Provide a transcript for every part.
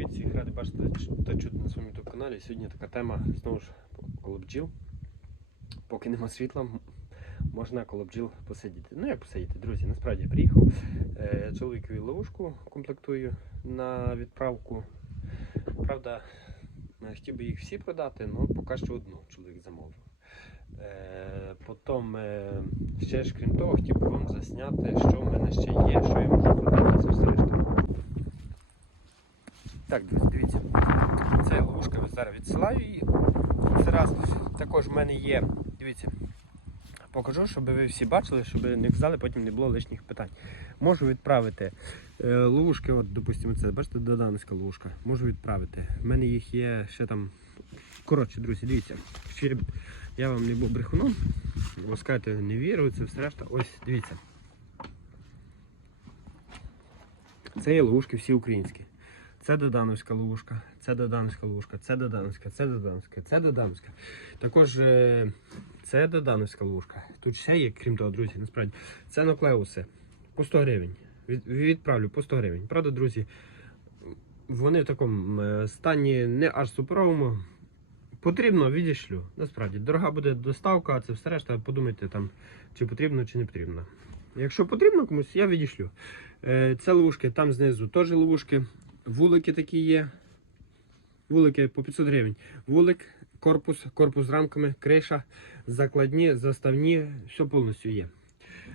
Привіт, всіх радий бачити та чути на своєму youtube каналі. Сьогодні така тема знову ж коло бджіл. Поки нема світла, можна коло бджіл посидіти. Ну як посидіти, друзі, насправді приїхав. Е, чоловікові ловушку комплектую на відправку. Правда, е, хотів би їх всі продати, але поки що одну чоловік замовив. Е, потім, ще ж крім того, хотів би вам засняти, що в мене ще є, що я можу продати. Так, друзі, дивіться. Це ловушка зараз відсилаю її. Це раз. Також в мене є, дивіться, покажу, щоб ви всі бачили, щоб не казали, потім не було лишніх питань. Можу відправити е, ловушки, от, допустимо, це, бачите, додановська ловушка. Можу відправити. В мене їх є ще там. Коротше, друзі, дивіться. Ще я вам не був брехуном. Скажете, не вірю, це все решта. Ось дивіться. Це є ловушки всі українські. Це Додановська ловушка, це Додановська ловушка, це Додановська, це Додановська, це Додановська. Також е, це Додановська ловушка. Тут ще є, крім того, друзі, насправді. Це нуклеуси по 100 гривень. Відправлю по 100 гривень. Правда, друзі, вони в такому е, стані не аж суперовому. Потрібно, відішлю. Насправді, дорога буде доставка, а це все решта, подумайте там, чи потрібно, чи не потрібно. Якщо потрібно комусь, я відішлю. Е, Це ловушки, там знизу теж ловушки. Вулики такі є. Вулики по 500 гривень. Вулик, корпус, корпус з рамками, криша, закладні, заставні, все повністю є.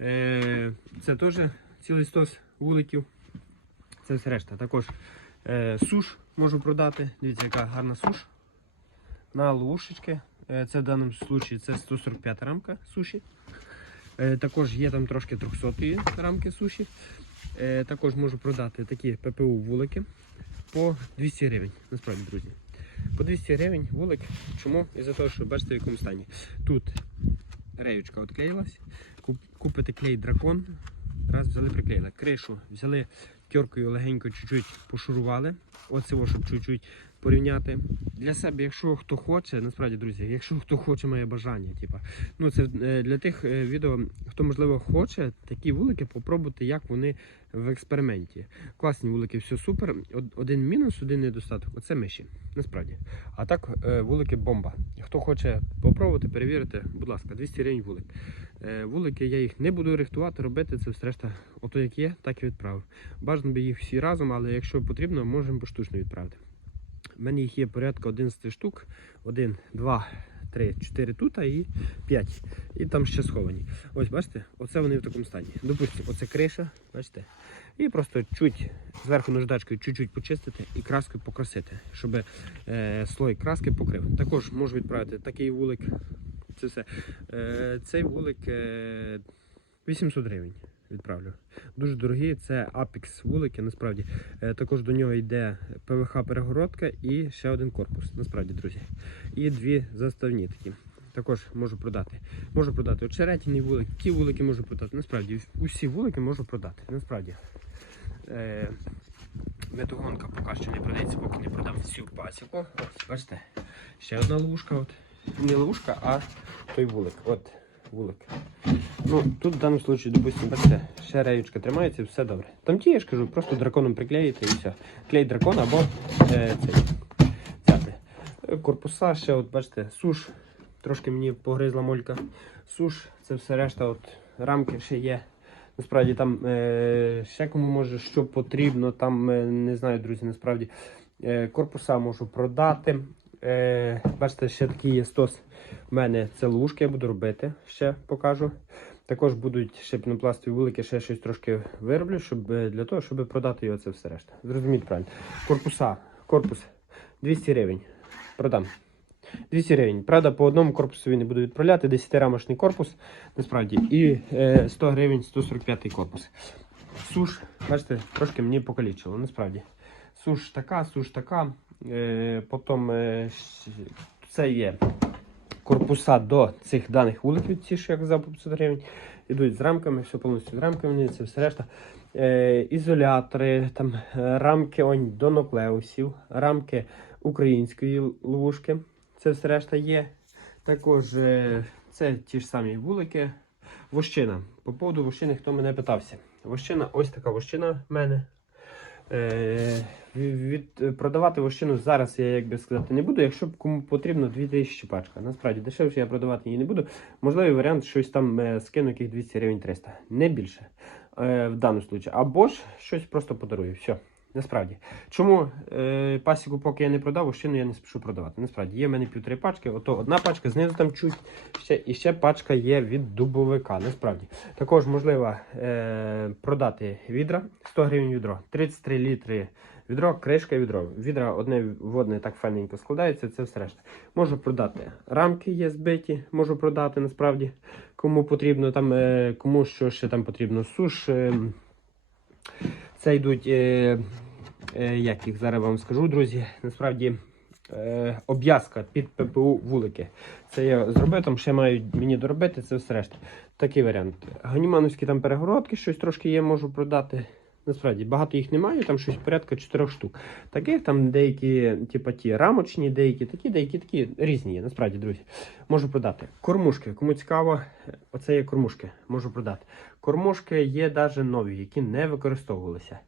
Е, Це теж цілий стос вуликів. Це все решта. Також е, суш можу продати. Дивіться, яка гарна суш. На ловушечки. Е, Це в даному випадку це 145 рамка суші. Е, Також є там трошки 300 рамки суші. Е, також можу продати такі ППУ вулики по 200 гривень. Насправді, друзі. По 200 гривень вулик. Чому? Із-за того, що бачите, в якому стані. Тут реючка відклеїлась. Купити клей дракон. Раз взяли, приклеїли. Кришу взяли теркою легенько чуть-чуть пошурували. Оце, щоб чуть-чуть порівняти. Для себе, якщо хто хоче, насправді, друзі, якщо хто хоче, має бажання, типа, ну це е, для тих е, відео, хто можливо хоче такі вулики, попробувати, як вони в експерименті. Класні вулики, все супер. Один мінус, один недостаток. Оце миші. Насправді. А так, е, вулики бомба. Хто хоче попробувати, перевірити, будь ласка, 200 гривень вулик. Вулики я їх не буду рихтувати, робити це все решта. Ото як є, так і відправив. Бажано би їх всі разом, але якщо потрібно, можемо поштучно відправити. У мене їх є порядка 11 штук. 1, 2, 3, 4 тут і 5. І там ще сховані. Ось бачите, оце вони в такому стані. Допустимо, оце криша, бачите. І просто чуть зверху наждачкою чуть-чуть почистити і краскою покрасити, щоб е, слой краски покрив. Також можу відправити такий вулик. Це все. Е, цей вулик е, 800 гривень відправлю. Дуже дорогі, це Apex вулики, насправді. Е, також до нього йде ПВХ перегородка і ще один корпус, насправді, друзі. І дві заставні такі. Також можу продати. Можу продати очеретяний вулик, ті вулики можу продати. Насправді, усі вулики можу продати. Насправді. Метогонка поки що не продається, поки не продам всю пасіку. Ось, бачите, ще одна ловушка. От. Не ловушка, а той вулик. От вулик. Ну, тут в даному випадку, допустимо, бачите, ще реючка тримається, все добре. Там ті, я ж кажу, просто драконом приклеїти і все. Клей дракон або е, цей. Взяти. Е, Корпуса ще, от бачите, суш. Трошки мені погризла молька. Суш, це все решта, от рамки ще є. Насправді там е, ще кому може що потрібно, там е, не знаю, друзі, насправді е, корпуса можу продати. Е, бачите, ще такий є стос. У мене це лужки, я буду робити, ще покажу. Також будуть ще пінопластові вулики, ще щось трошки вироблю, щоб е, для того, щоб продати його це все решта. Зрозуміть правильно. Корпуса, корпус 200 гривень. Продам. 200 гривень. Правда, по одному корпусу він не буду відправляти. 10-рамочний корпус, насправді, і е, 100 гривень 145 корпус. Суш, бачите, трошки мені покалічило, насправді. Суш така, суш така. Е, потім е, це є корпуса до цих даних вуликів, ці, що я казав, по 500 гривень. Ідуть з рамками, все повністю з рамками, це все решта. Е, ізолятори, там, рамки онь, до нуклеусів, рамки української ловушки. Це все решта є. Також це ті ж самі вулики. Вощина. По поводу вощини, хто мене питався. Вощина, ось така вощина в мене. Е, від, продавати вощину зараз я, як би сказати, не буду. Якщо кому потрібно 2000 пачка. Насправді дешевше я продавати її не буду. Можливий варіант, щось там е, скину яких 200 гривень 300. Не більше е, в даному випадку. Або ж щось просто подарую. Все. Насправді. Чому е, пасіку, поки я не продав, вощину я не спішу продавати. Насправді, є в мене півтори пачки, ото одна пачка, знизу там чуть, ще, і ще пачка є від дубовика. Насправді. Також можливо е, продати відра 100 гривень відро, 33 літри відро, кришка відро. Відра одне водне так файненько складається, це все решта. Можу продати рамки є збиті, можу продати насправді, кому потрібно, там, е, кому що ще там потрібно, суш. Е, це йдуть, е, як їх зараз вам скажу, друзі. Насправді е, обв'язка під ППУ вулики. Це я зробив, там ще мають мені доробити, це все решта. Такий варіант. Ганімановські там перегородки, щось трошки є, можу продати. Насправді багато їх немає, там щось порядка 4 штук. Таких там деякі, типа ті рамочні, деякі такі, деякі такі різні є. Насправді, друзі, можу продати. Кормушки. Кому цікаво, оце є кормушки, можу продати. Кормушки є навіть нові, які не використовувалися.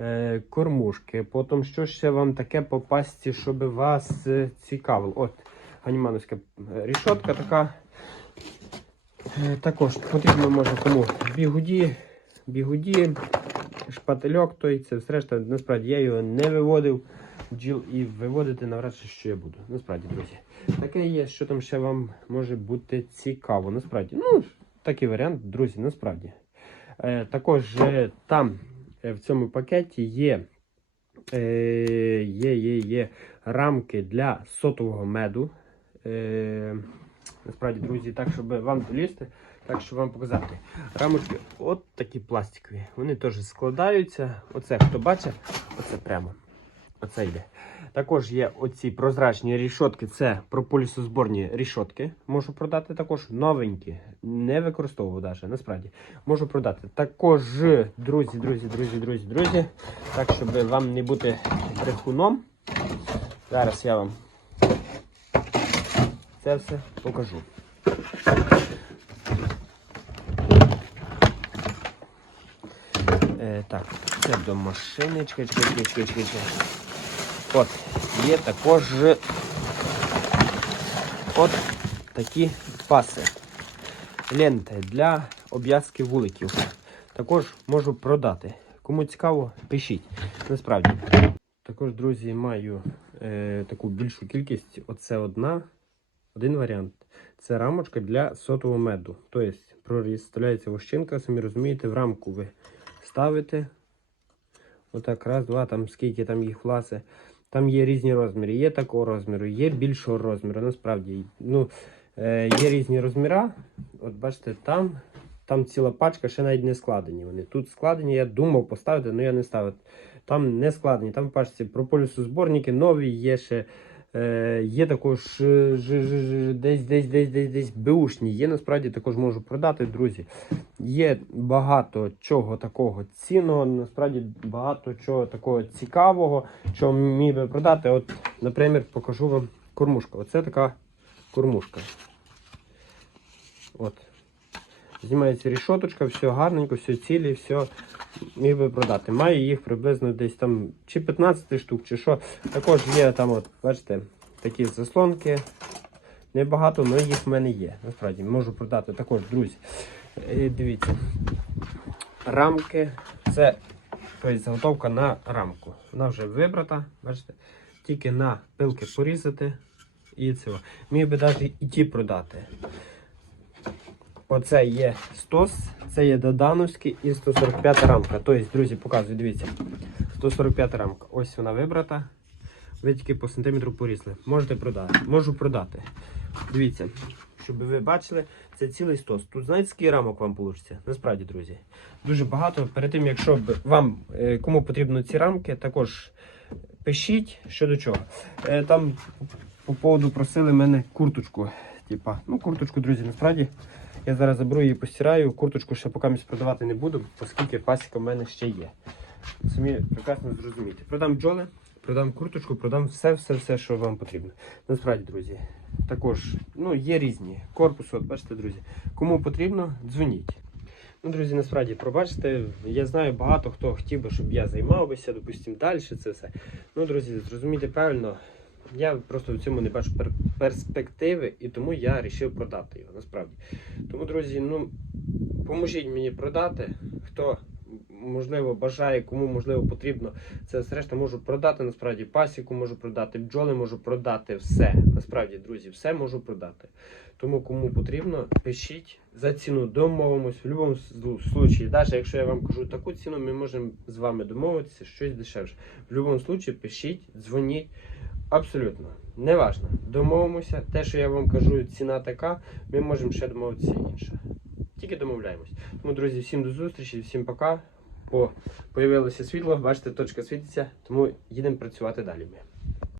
Е, кормушки. Потім що ще вам таке попасти, щоб вас е, цікавило. От, ганімановська е, рішотка така. Також потрібно може кому бігуді, бігуді, шпательок, той це все решта. Насправді я його не виводив бджіл і виводити навряд чи що я буду. Насправді, друзі. Таке є, що там ще вам може бути цікаво. Насправді, ну, такий варіант, друзі, насправді. Також там в цьому пакеті є, е, є, є, є рамки для сотового меду. Е, насправді, друзі, так, щоб вам долізти, так, щоб вам показати. Рамочки от такі пластикові. Вони теж складаються. Оце, хто бачить, оце прямо. Оце йде. Також є оці прозрачні рішотки, це прополісозборні рішотки. Можу продати також новенькі, не використовував навіть, насправді. Можу продати. Також, друзі, друзі, друзі, друзі, друзі. Так, щоб вам не бути брехуном. Зараз я вам це все покажу. Е, так, це до машини. Чекай, чекай, чекай, чекай, чекай. От, є також от такі паси. Ленти для обв'язки вуликів. Також можу продати. Кому цікаво, пишіть. Насправді. Також, друзі, маю е, таку більшу кількість. Оце одна, один варіант. Це рамочка для сотового меду. Тобто, проріз вставляється вощинка, самі розумієте, в рамку ви ставите. Отак, раз, два, там скільки там їх власе. Там є різні розміри. Є такого розміру, є більшого розміру. Насправді, ну, е, є різні розміри. От бачите, там, там ціла пачка, ще навіть не складені. Вони тут складені, я думав поставити, але я не ставив. Там не складені. Там в пачці прополісозборники нові, є ще. Е, є також ж, ж, ж, десь десь десь десь десь беушні. Є насправді також можу продати, друзі. Є багато чого такого цінного, насправді багато чого такого цікавого, що міг би продати. От, наприклад, покажу вам кормушка. Оце така кормушка. От. Знімається рішоточка, все гарненько, все цілі, все міг би продати. Маю їх приблизно десь там чи 15 штук, чи що. Також є там, от, бачите, такі заслонки. Небагато, але їх в мене є. Насправді можу продати також, друзі. Е, Дивіться. Рамки. Це тобто, заготовка на рамку. Вона вже вибрата, бачите, тільки на пилки порізати і це. Міг би навіть і ті продати. Оце є 100, це є Додановський і 145 рамка. Тобто, друзі, показую, дивіться. 145 рамка. Ось вона вибрата. Ви тільки по сантиметру порізали. Можете продати. Можу продати. Дивіться, щоб ви бачили, це цілий стос. Тут знаєте, скільки рамок вам вийде? Насправді, друзі. Дуже багато. Перед тим, якщо вам е, кому потрібно ці рамки, також пишіть щодо чого. Е, Там по поводу просили мене курточку. Типа, ну, курточку, друзі, насправді. Я зараз заберу її постираю. Курточку ще поки продавати не буду, оскільки пасіка в мене ще є. Самі прекрасно зрозумієте. Продам бджоли, продам курточку, продам все, все, все, що вам потрібно. Насправді, друзі, також ну, є різні корпуси, от бачите, друзі. Кому потрібно, дзвоніть. Ну, друзі, насправді, пробачте, я знаю багато хто хотів би, щоб я займався, допустим, далі це все. Ну, друзі, зрозумійте правильно, я просто в цьому не бачу перспективи, і тому я вирішив продати його, насправді. Тому, друзі, ну, поможіть мені продати. Хто, можливо, бажає, кому можливо потрібно, це все решта можу продати. Насправді пасіку можу продати, бджоли можу продати, все. Насправді, друзі, все можу продати. Тому кому потрібно, пишіть за ціну, домовимось в будь-якому случаї. Навіть якщо я вам кажу таку ціну, ми можемо з вами домовитися щось дешевше. В будь-якому случаї пишіть, дзвоніть. Абсолютно, неважно. Домовимося. Те, що я вам кажу, ціна така, ми можемо ще домовитися інше. Тільки домовляємось. Тому, друзі, всім до зустрічі, всім пока. О, появилося світло, бачите, точка світиться, тому їдемо працювати далі. Ми.